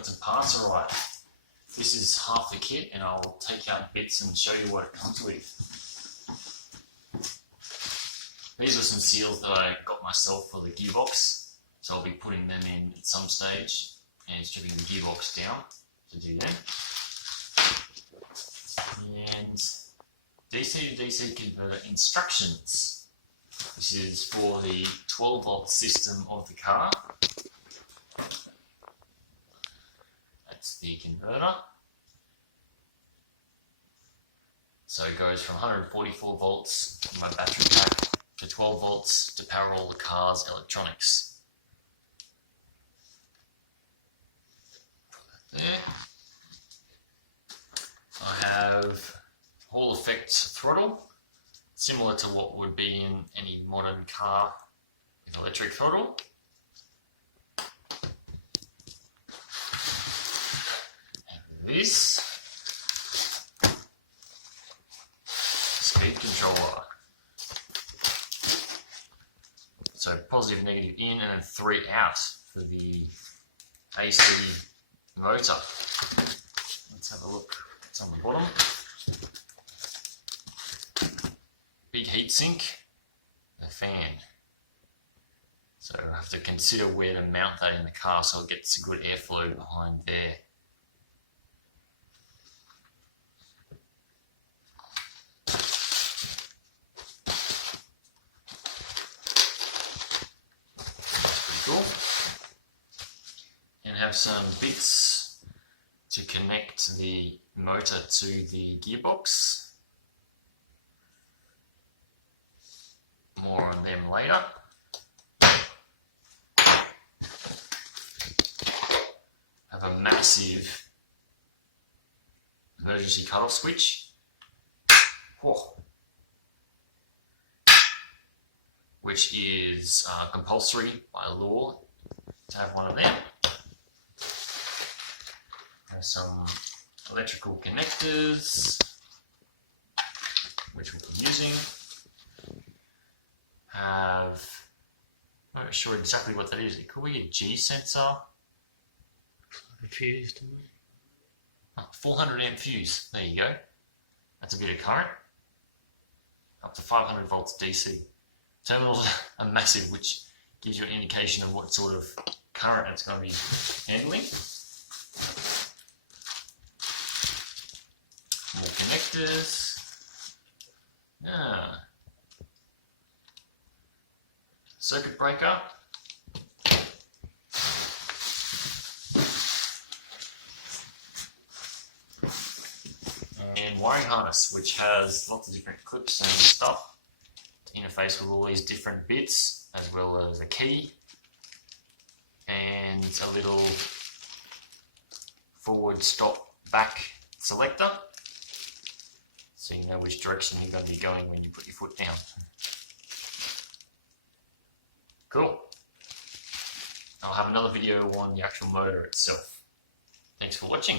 got some parts alright. This is half the kit and I'll take out bits and show you what it comes with. These are some seals that I got myself for the gearbox, so I'll be putting them in at some stage and stripping the gearbox down to do them. And DC to DC converter instructions. This is for the 12 volt system of the car. That's the converter. So it goes from 144 volts on my battery pack to 12 volts to power all the car's electronics. Put that there. I have Hall effect throttle, similar to what would be in any modern car with electric throttle. And this speed controller. So positive, negative in, and then 3 out for the AC motor. Let's have a look what's on the bottom. Big heatsink, a fan. So I have to consider where to mount that in the car so it gets a good airflow behind there. Cool. And have some bits to connect the motor to the gearbox. More on them later. Have a massive emergency cutoff switch. Whoa. Which is compulsory by law to have one of them. There's some electrical connectors, which we'll be using. I'm not sure exactly what that is. It could be a G sensor. A fuse to me. 400 amp fuse. There you go. That's a bit of current. Up to 500 volts DC. Terminals are massive, which gives you an indication of what sort of current it's going to be handling. More connectors. Circuit breaker. And wiring harness, which has lots of different clips and stuff to interface with all these different bits, as well as a key and a little forward, stop, back selector, so you know which direction you're going to be going when you put your foot down. Cool. I'll have another video on the actual motor itself. Thanks for watching.